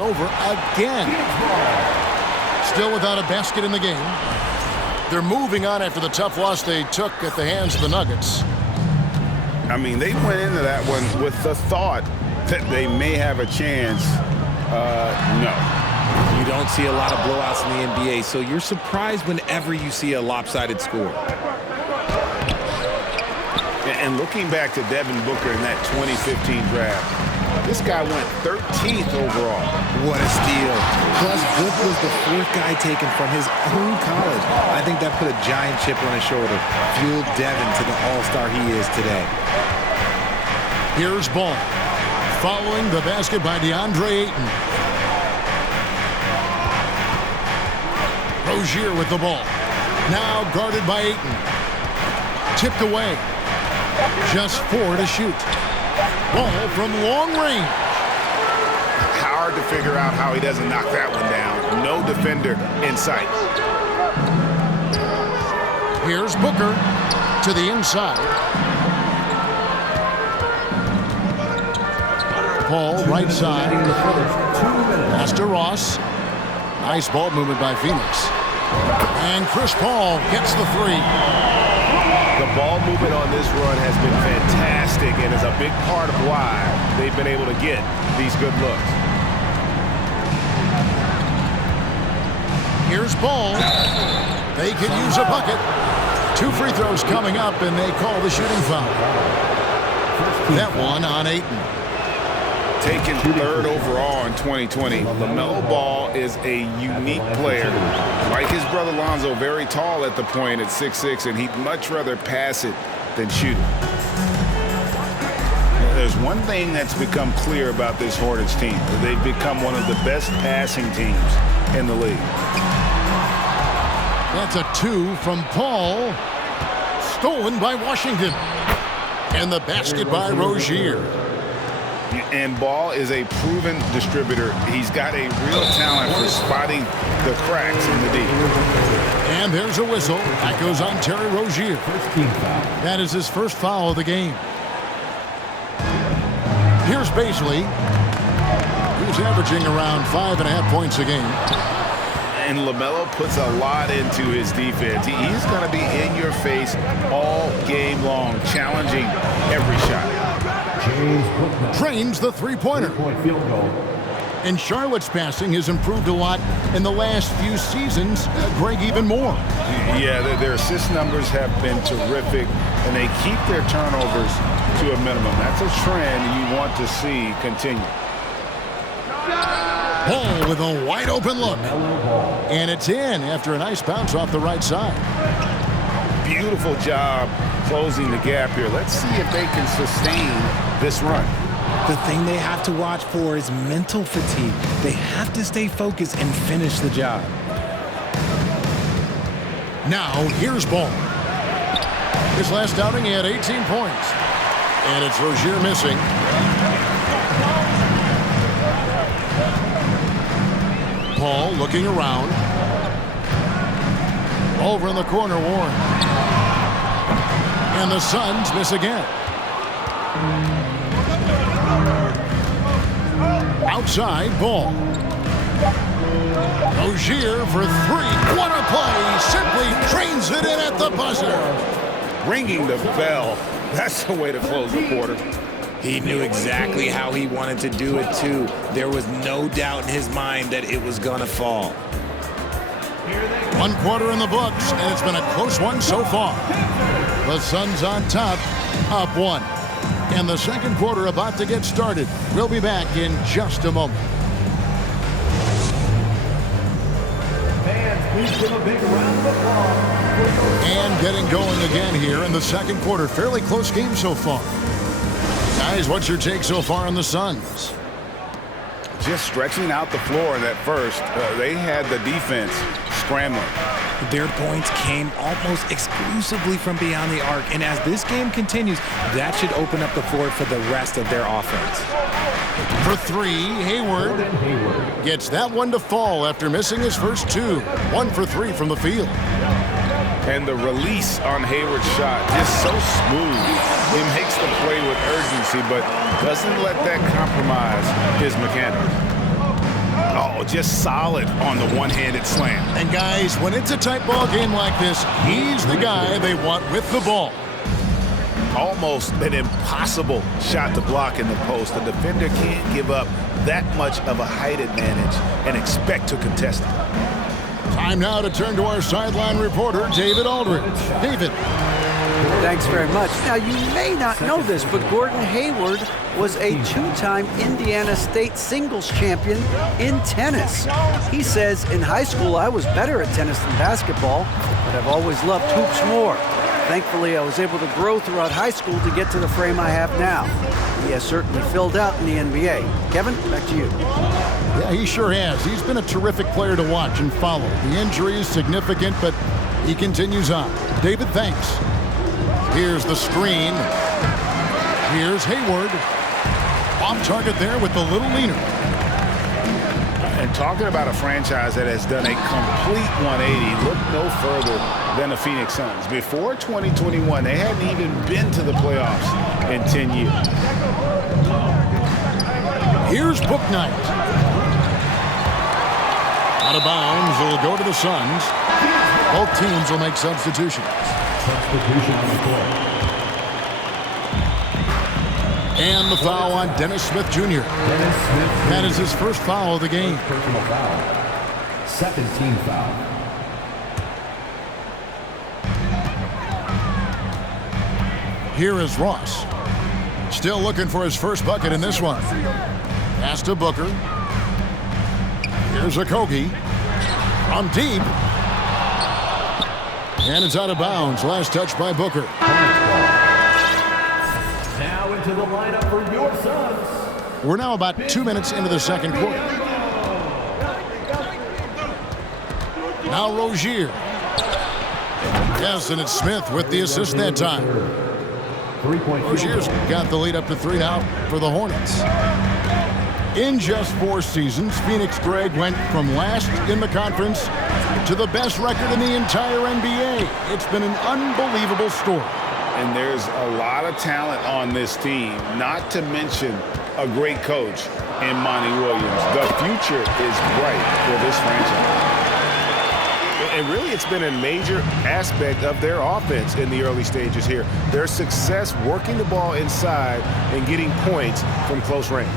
over again. Still without a basket in the game. They're moving on after the tough loss they took at the hands of the Nuggets. I mean, they went into that one with the thought that they may have a chance. No. You don't see a lot of blowouts in the NBA, so you're surprised whenever you see a lopsided score. And looking back to Devin Booker in that 2015 draft, this guy went 13th overall. What a steal. Plus, Book was the fourth guy taken from his own college. I think that put a giant chip on his shoulder, fueled Devin to the all-star he is today. Here's Ball. Following the basket by DeAndre Ayton. Rozier with the ball. Now guarded by Ayton. Tipped away. Just 4 to shoot. Ball from long range. Hard to figure out how he doesn't knock that one down. No defender in sight. Here's Booker to the inside. Paul right side. Pass to Ross. Nice ball movement by Phoenix. And Chris Paul gets the 3. The ball movement on this run has been fantastic and is a big part of why they've been able to get these good looks. Here's Ball. They can use a bucket. 2 free throws coming up, and they call the shooting foul. That one on Ayton. Taken 3rd overall in 2020, LaMelo Ball is a unique player. Like his brother Lonzo, very tall at the point at 6'6", and he'd much rather pass it than shoot it. There's one thing that's become clear about this Hornets team. They've become one of the best passing teams in the league. That's a 2 from Paul. Stolen by Washington. And the basket by Rozier. And Ball is a proven distributor. He's got a real talent for spotting the cracks in the D. And there's a whistle. That goes on Terry Rozier. That is his first foul of the game. Here's Baisley. He's averaging around 5.5 points a game. And LaMelo puts a lot into his defense. He's going to be in your face all game long, challenging every shot. Trains the three-pointer. And Charlotte's passing has improved a lot in the last few seasons. Greg, even more. Yeah, their assist numbers have been terrific, and they keep their turnovers to a minimum. That's a trend you want to see continue. Paul with a wide-open look. And it's in after a nice bounce off the right side. Beautiful job closing the gap here. Let's see if they can sustain this run. The thing they have to watch for is mental fatigue. They have to stay focused and finish the job. Now, here's Ball. His last outing, he had 18 points. And it's Rozier missing. Paul looking around. Over in the corner, Warren. And the Suns miss again. Outside, Ball. Rozier for 3. What a play! Simply trains it in at the buzzer. Ringing the bell. That's the way to close the quarter. He knew exactly how he wanted to do it, too. There was no doubt in his mind that it was going to fall. 1 quarter in the books, and it's been a close one so far. The Suns on top, up 1. And the second quarter about to get started. We'll be back in just a moment. Fans, please give a big round of applause. And getting going again here in the second quarter. Fairly close game so far. Guys, what's your take so far on the Suns? Just stretching out the floor in that first. They had the defense scrambling. Their points came almost exclusively from beyond the arc, and as this game continues, that should open up the floor for the rest of their offense. For 3, Hayward gets that one to fall after missing his first 2. 1 for 3 from the field. And the release on Hayward's shot, just so smooth. He makes the play with urgency, but doesn't let that compromise his mechanics. Oh, just solid on the one-handed slam. And guys, when it's a tight ball game like this, he's the guy they want with the ball. Almost an impossible shot to block in the post. The defender can't give up that much of a height advantage and expect to contest it. Time now to turn to our sideline reporter, David Aldridge. David. Thanks very much. Now, you may not know this, but Gordon Hayward was a two-time Indiana State singles champion in tennis. He says, in high school, I was better at tennis than basketball, but I've always loved hoops more. Thankfully, I was able to grow throughout high school to get to the frame I have now. He has certainly filled out in the NBA. Kevin, back to you. Yeah, he sure has. He's been a terrific player to watch and follow. The injury is significant, but he continues on. David, thanks. Here's the screen. Here's Hayward. Off target there with the little leaner. And talking about a franchise that has done a complete 180, look no further than the Phoenix Suns. Before 2021, they hadn't even been to the playoffs in 10 years. Here's Bouknight. Out of bounds, it'll go to the Suns. Both teams will make substitutions. Substitution on the floor. And the foul on Dennis Smith Jr. That is his first foul of the game. Personal foul. Second team foul. Here is Ross. Still looking for his first bucket in this one. Pass to Booker. Here's Okogie. From deep. And it's out of bounds. Last touch by Booker. Now into the lineup for your Suns. We're now about 2 minutes into the second quarter. Now Rozier. Yes, and it's Smith with the assist that time. Rozier's got the lead up to 3 now for the Hornets. In just 4 seasons, Phoenix, Greg, went from last in the conference to the best record in the entire NBA. It's been an unbelievable story. And there's a lot of talent on this team, not to mention a great coach in Monty Williams. The future is bright for this franchise. And really, it's been a major aspect of their offense in the early stages here. Their success working the ball inside and getting points from close range.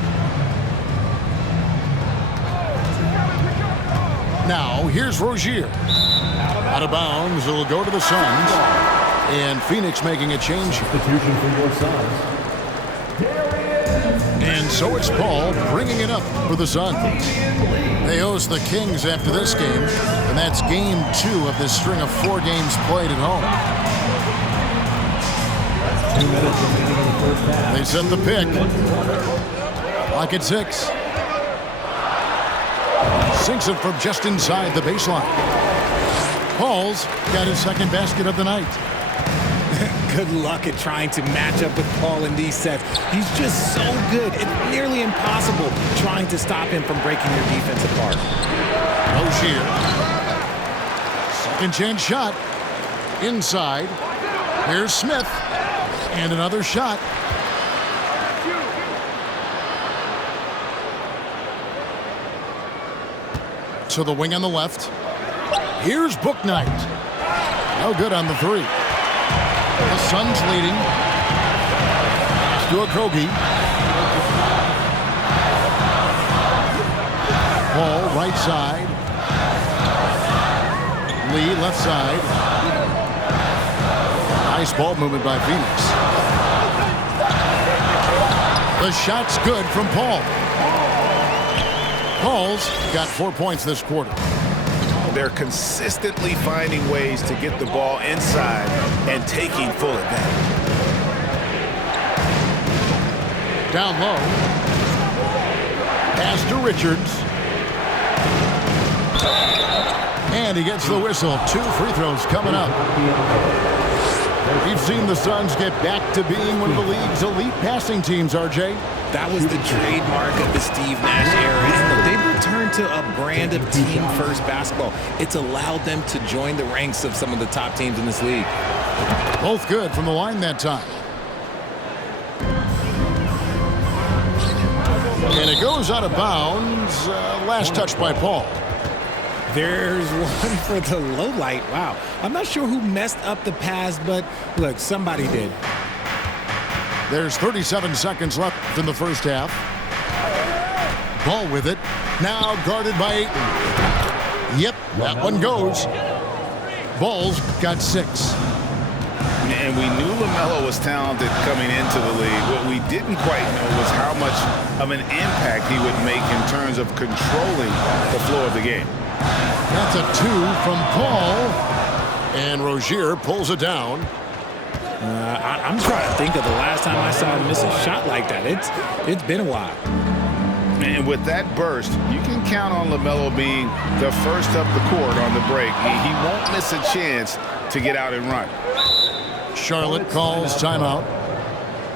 Now, here's Rozier. Out of bounds, it'll go to the Suns. And Phoenix making a change. Substitution for your Suns. And so it's Paul bringing it up for the Suns. They host the Kings after this game, and that's game 2 of this string of 4 games played at home. 2 minutes remaining in the first half. They set the pick. Clock at 6. Sinks it from just inside the baseline. Paul's got his second basket of the night. Good luck at trying to match up with Paul in these sets. He's just so good. It's nearly impossible trying to stop him from breaking your defense apart. Rozier. Second chance shot. Inside. Here's Smith. And another shot. To the wing on the left. Here's Bouknight. No good on the 3. The Suns leading. To Okogie. Paul, right side. Lee, left side. Nice ball movement by Phoenix. The shot's good from Paul. Paul's got 4 points this quarter. They're consistently finding ways to get the ball inside and taking full advantage. Down low. Pass to Richards. And he gets the whistle. 2 free throws coming up. We've seen the Suns get back to being one of the league's elite passing teams, RJ. That was the trademark of the Steve Nash era. And they've returned to a brand of team-first basketball. It's allowed them to join the ranks of some of the top teams in this league. Both good from the line that time. And it goes out of bounds. Last touch by Paul. There's one for the low light. Wow. I'm not sure who messed up the pass, but look, somebody did. There's 37 seconds left in the first half. Ball with it. Now guarded by Ayton. Yep, that one goes. Ball's got 6. And we knew LaMelo was talented coming into the league. What we didn't quite know was how much of an impact he would make in terms of controlling the flow of the game. That's a 2 from Paul. And Rozier pulls it down. I'm trying to think of the last time I saw him miss a shot like that. It's been a while. And with that burst, you can count on LaMelo being the first up the court on the break. He won't miss a chance to get out and run. Charlotte calls timeout.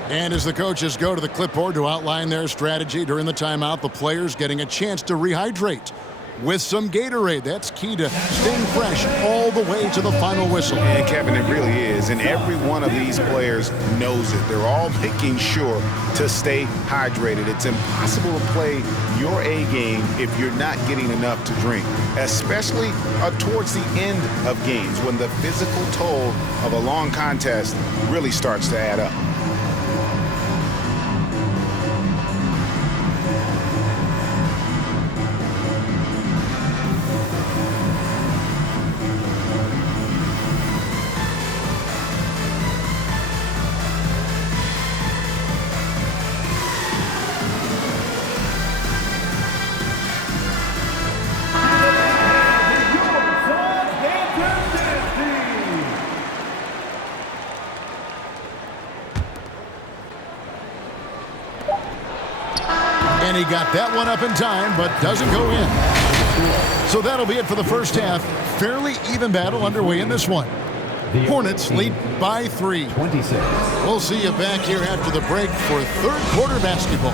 And as the coaches go to the clipboard to outline their strategy during the timeout, the players getting a chance to rehydrate with some Gatorade. That's key to staying fresh all the way to the final whistle. And Kevin, it really is. And every one of these players knows it. They're all making sure to stay hydrated. It's impossible to play your A game if you're not getting enough to drink, especially towards the end of games when the physical toll of a long contest really starts to add up. And he got that one up in time, but doesn't go in. So that'll be it for the first half. Fairly even battle underway in this one. Hornets lead by 3. 26. We'll see you back here after the break for third quarter basketball.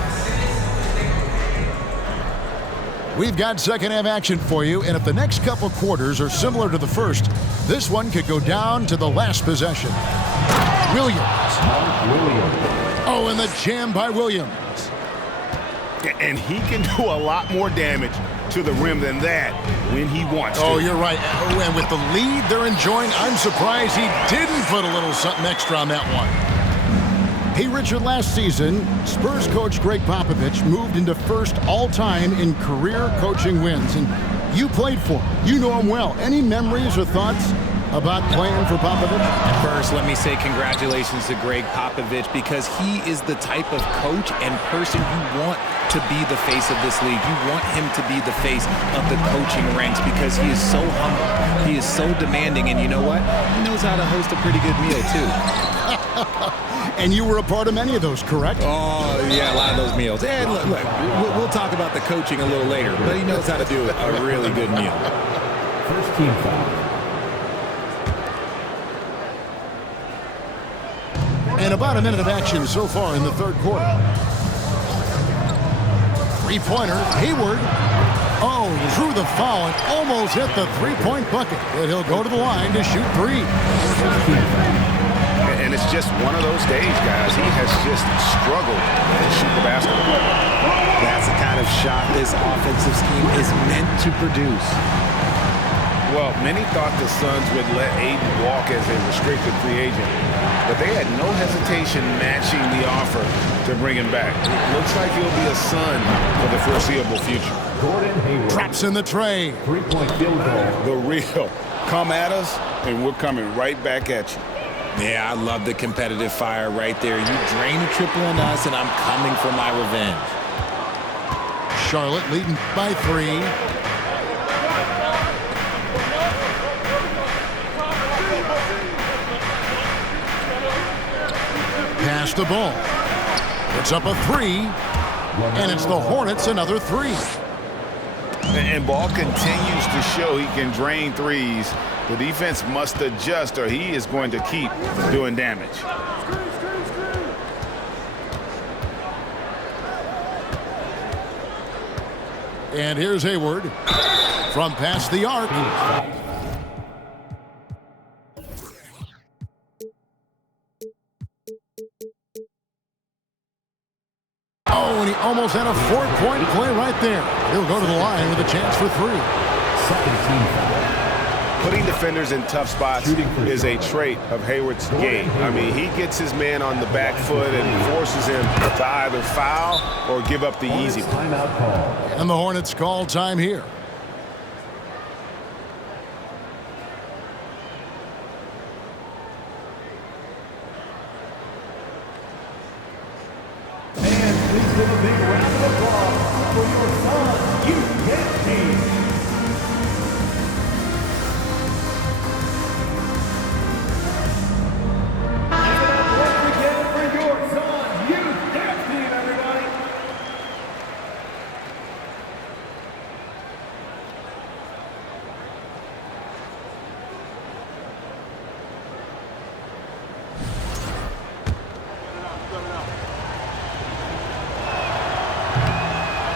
We've got second half action for you, and if the next couple quarters are similar to the first, this one could go down to the last possession. Williams. Oh, and the jam by Williams. And he can do a lot more damage to the rim than that when he wants to. Oh, you're right. And with the lead they're enjoying, I'm surprised he didn't put a little something extra on that one. Hey, Richard, last season, Spurs coach Greg Popovich moved into first all-time in career coaching wins. And you played for him. You know him well. Any memories or thoughts about playing for Popovich? First, let me say congratulations to Greg Popovich, because he is the type of coach and person you want to be the face of this league. You want him to be the face of the coaching ranks, because he is so humble. He is so demanding, and you know what? He knows how to host a pretty good meal, too. And you were a part of many of those, correct? Oh, yeah, a lot of those meals. And look, we'll talk about the coaching a little later, but he knows how to do a really good meal. First team foul. And about a minute of action so far in the third quarter. Three-pointer, Hayward. Oh, drew the foul and almost hit the three-point bucket. But he'll go to the line to shoot 3. And it's just one of those days, guys. He has just struggled to shoot the basketball. That's the kind of shot this offensive scheme is meant to produce. Well, many thought the Suns would let Ayton walk as a restricted free agent, but they had no hesitation matching the offer to bring him back. It looks like he'll be a Sun for the foreseeable future. Gordon Hayward. Drops in the tray. Three-point field goal. The real. Come at us, and we're coming right back at you. Yeah, I love the competitive fire right there. You drain a triple on us, and I'm coming for my revenge. Charlotte leading by 3. Pass the ball. It's up a 3. And it's the Hornets another 3. And Ball continues to show he can drain threes. The defense must adjust or he is going to keep doing damage. And here's Hayward from past the arc. Oh, and he almost had a 4-point get there. He'll go to the line with a chance for 3. Second team foul. Putting defenders in tough spots is a trait of Hayward's game. I mean, he gets his man on the back foot and forces him to either foul or give up the easy one. Timeout call. And the Hornets call time here. And please give a big round of applause for your son, UK team.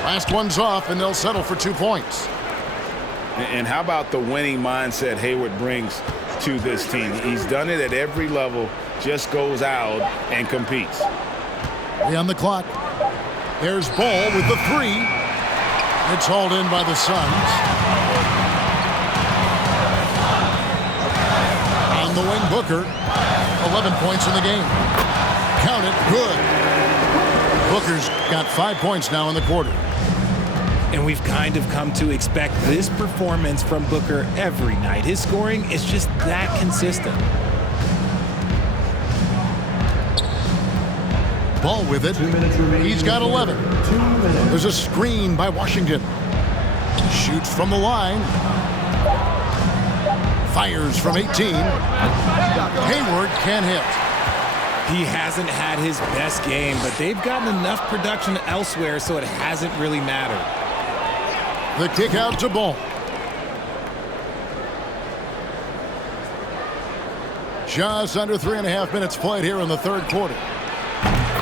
Last one's off, and they'll settle for 2 points. And how about the winning mindset Hayward brings to this team? He's done it at every level, just goes out and competes. 3 on the clock. There's Ball with the 3. It's hauled in by the Suns. On the wing, Booker. 11 points in the game. Count it, good. Booker's got 5 points now in the quarter. And we've kind of come to expect this performance from Booker every night. His scoring is just that consistent. Ball with it. 2 minutes remaining. He's got 11. 2 minutes. There's a screen by Washington. Shoots from the line. Fires from 18. Hayward can't hit. He hasn't had his best game, but they've gotten enough production elsewhere, so it hasn't really mattered. The kick out to Ball. Just under 3.5 minutes played here in the third quarter.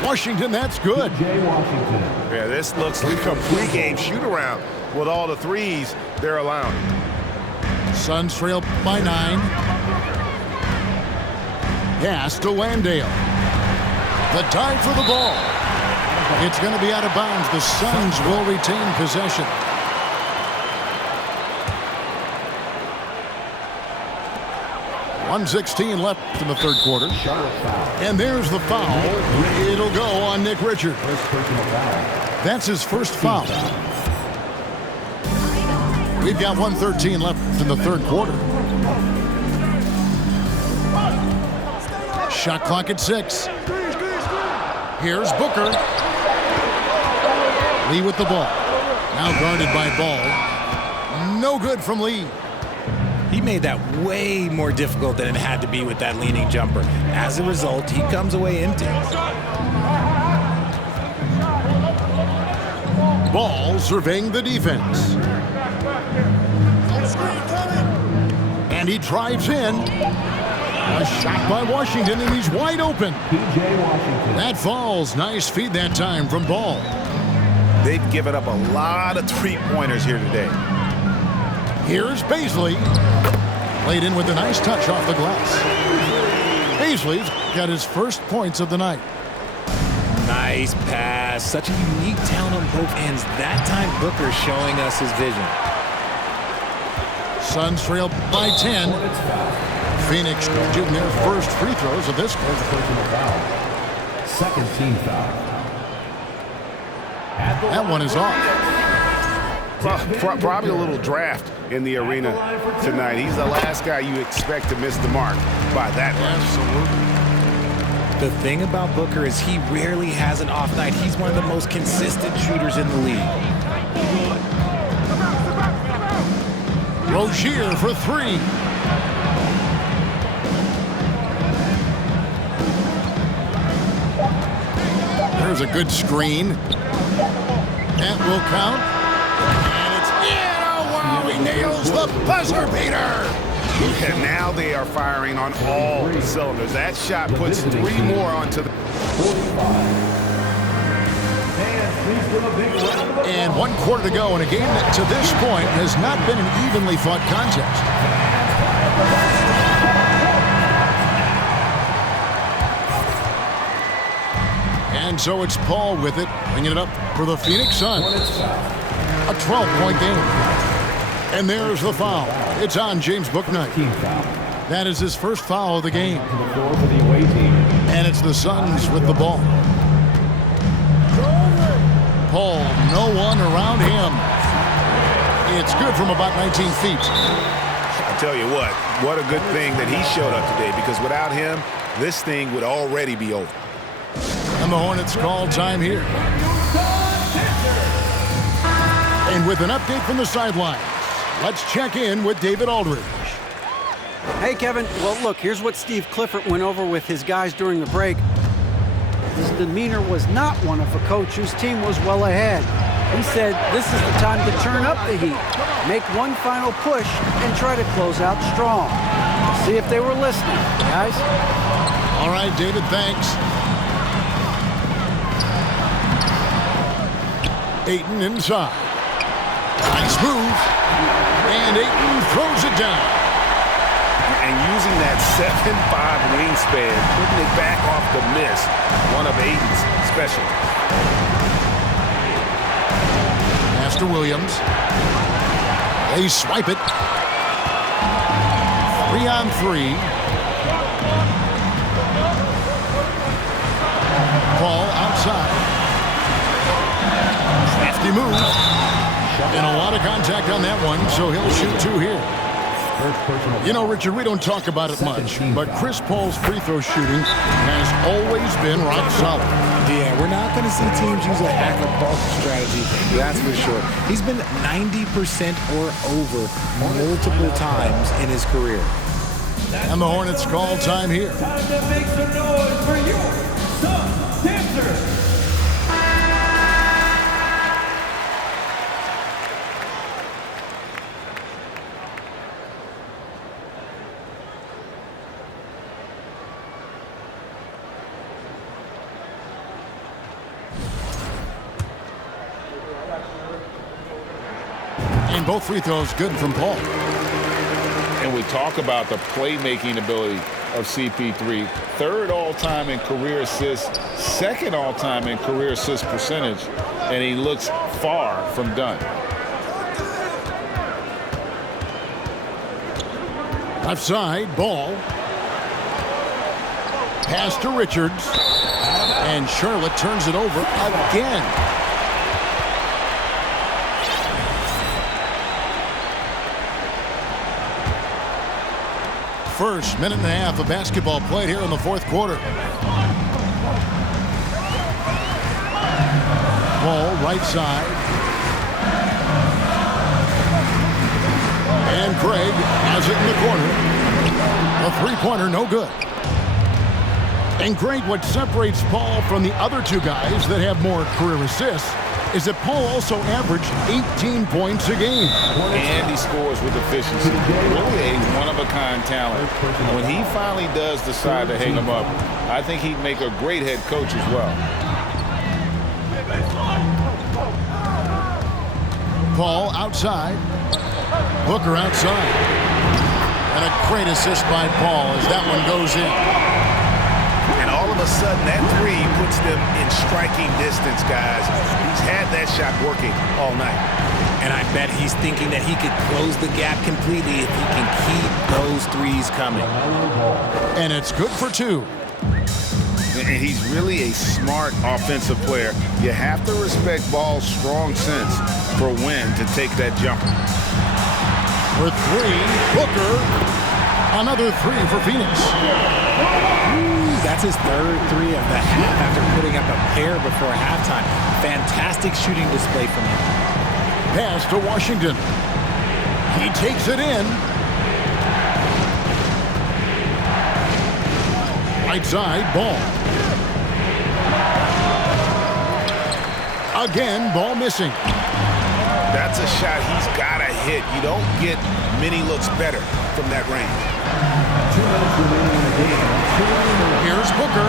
Washington, that's good. Jay Washington. Yeah, this looks like a pregame shoot-around with all the threes they're allowing. Suns trail by 9. Pass to Landale. The dive for the ball. It's going to be out of bounds. The Suns will retain possession. .116 left in the third quarter. And there's the foul. It'll go on Nick Richard. That's his first foul. We've got 1:13 left in the third quarter. Shot clock at 6. Here's Booker. Lee with the ball. Now guarded by Ball. No good from Lee. He made that way more difficult than it had to be with that leaning jumper. As a result, he comes away empty. Ball surveying the defense. And he drives in. A shot by Washington, and he's wide open. P.J. Washington. That falls. Nice feed that time from Ball. They've given up a lot of three-pointers here today. Here's Baisley. Played in with a nice touch off the glass. Baisley's got his first points of the night. Nice pass. Such a unique talent on both ends. That time, Booker showing us his vision. Suns trail by 10. Phoenix shooting their first free throws of this quarter. Second team foul. That one is off. Probably a little draft in the arena tonight. He's the last guy you expect to miss the mark by that much. The thing about Booker is he rarely has an off night. He's one of the most consistent shooters in the league. Rozier for 3. There's a good screen. That will count. And it's in. Oh, wow, he nails the buzzer beater. And now they are firing on all cylinders. That shot puts 3 more onto the... And 1 quarter to go in a game that to this point has not been an evenly fought contest. And so it's Paul with it, bringing it up for the Phoenix Suns. 12-point game. And there's the foul. It's on James Bouknight. That is his first foul of the game. And it's the Suns with the ball. Paul, no one around him. It's good from about 19 feet. I tell you what a good thing that he showed up today, because without him, this thing would already be over. And the Hornets call time here. And with an update from the sidelines, let's check in with David Aldridge. Hey, Kevin. Well, look, here's what Steve Clifford went over with his guys during the break. His demeanor was not one of a coach whose team was well ahead. He said this is the time to turn up the heat, make one final push, and try to close out strong. See if they were listening, guys. All right, David, thanks. Ayton inside. Nice move. And Ayton throws it down. And using that 7'5" wingspan, putting it back off the miss, one of Ayton's specialties. Master Williams. They swipe it. 3-on-3. Paul outside. Crafty move. And a lot of contact on that one, so he'll shoot two here. You know, Richard, we don't talk about it much, but Chris Paul's free throw shooting has always been rock solid. Yeah, we're not going to see teams use a hack or bulk strategy, that's for sure. He's been 90% or over multiple times in his career. And the Hornets call time here. Time to make some noise for your Sun Dancers. And both free throws good from Paul. And we talk about the playmaking ability of CP3. Third all-time in career assists, second all-time in career assist percentage, and he looks far from done. Left side, ball. Pass to Richards. And Charlotte turns it over again. First minute and a half of basketball played here in the fourth quarter. Ball right side. And Craig has it in the corner. A three-pointer, no good. And Greg, what separates Paul from the other two guys that have more career assists is that Paul also averaged 18 points a game. And he scores with efficiency. Really a one-of-a-kind talent. When he finally does decide to hang him up, I think he'd make a great head coach as well. Paul outside. Booker outside. And a great assist by Paul as that one goes in. And all of a sudden, that three puts them in striking distance, guys. He's had that shot working all night. And I bet he's thinking that he could close the gap completely if he can keep those threes coming. And it's good for two. And he's really a smart offensive player. You have to respect Ball's strong sense for when to take that jumper. For three, Booker. Another three for Phoenix. That's his third three of the half after putting up a pair before halftime. Fantastic shooting display from him. Pass to Washington. He takes it in. Right side, Ball. Again, Ball missing. That's a shot he's got to hit. You don't get many looks better from that range. 2 minutes remaining in the game. Here's Booker.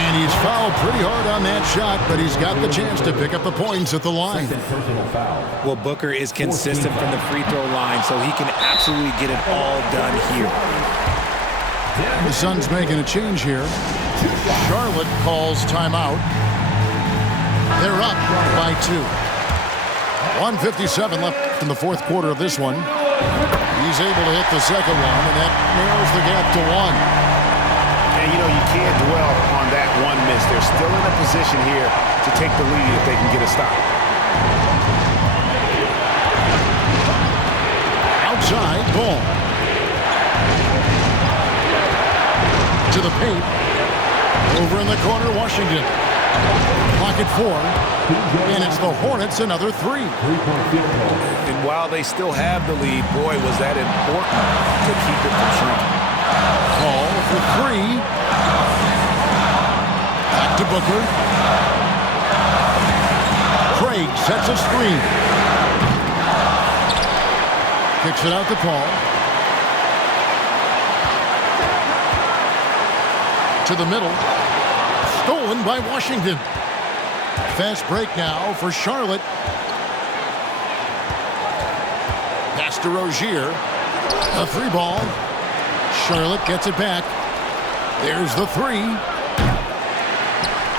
And he's fouled pretty hard on that shot, but he's got the chance to pick up the points at the line. Personal foul. Well, Booker is consistent from the free throw line, so he can absolutely get it all done here. The Suns making a change here. Charlotte calls timeout. They're up by 2. 1:57 left in the fourth quarter of this one. He's able to hit the second one, and that narrows the gap to 1. And, you know, you can't dwell on that one miss. They're still in a position here to take the lead if they can get a stop. Outside, ball. To the paint. Over in the corner, Washington. Clock at 4. And it's the Hornets another 3. And while they still have the lead, boy, was that important to keep it from shrinking. Ball for 3. Back to Booker. Craig sets a screen. Kicks it out to Paul. To the middle. Stolen by Washington. Fast break now for Charlotte. Pass to Rozier. A 3 ball. Charlotte gets it back. There's the 3.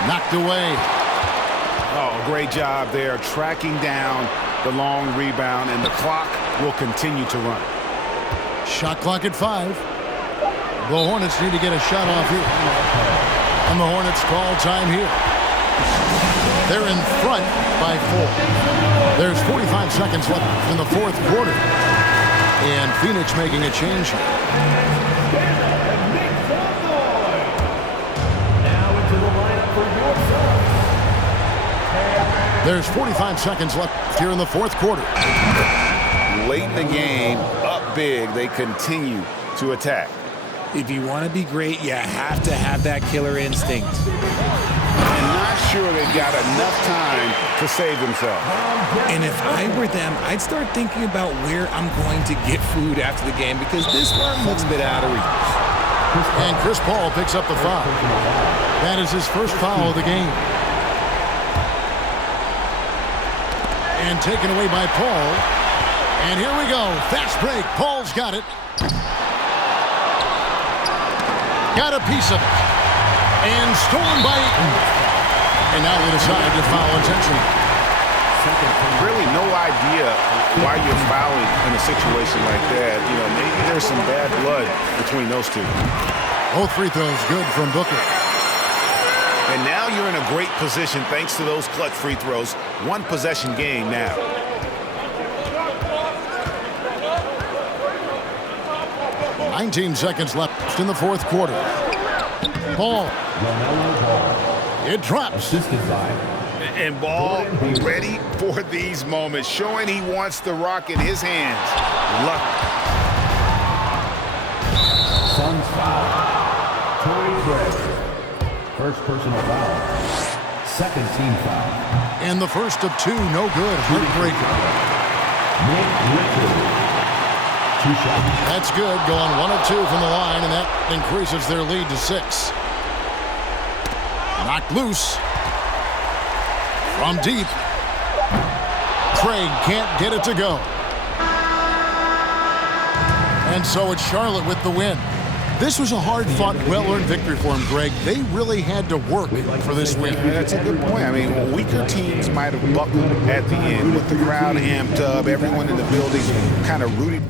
Knocked away. Oh, great job there tracking down the long rebound, and the clock will continue to run. Shot clock at 5. The Hornets need to get a shot off here. And the Hornets call time here. They're in front by 4. There's 45 seconds left in the fourth quarter. And Phoenix making a change here. Now into the lineup for your son. There's 45 seconds left here in the fourth quarter. Late in the game, up big, they continue to attack. If you want to be great, you have to have that killer instinct. And not sure they've got enough time to save themselves. And if I were them, I'd start thinking about where I'm going to get food after the game, because this one looks a bit out of reach. And Chris Paul picks up the foul. That is his first foul of the game. And taken away by Paul. And here we go. Fast break. Paul's got it. Got a piece of it. And stolen by Eaton. And now they decide to foul intentionally. Really no idea why you're fouling in a situation like that. You know, maybe there's some bad blood between those two. Both free throws good from Booker. And now you're in a great position thanks to those clutch free throws. One possession game now. "19 seconds left in the fourth quarter. Ball. It drops. And Ball ready for these moments, showing he wants the rock in his hands. Luck. Suns foul. Torrey Craig. First personal foul. Second team foul. And the first of 2, no good. Heartbreaker. Nick Richards. 2 shots. That's good. Going 1 of 2 from the line, and that increases their lead to 6. Knocked loose. From deep. Craig can't get it to go. And so it's Charlotte with the win. This was a hard-fought, well-earned victory for him, Greg. They really had to work for this win. That's a good point. I mean, weaker teams might have buckled at the end with the crowd amped up, everyone in the building kind of rooting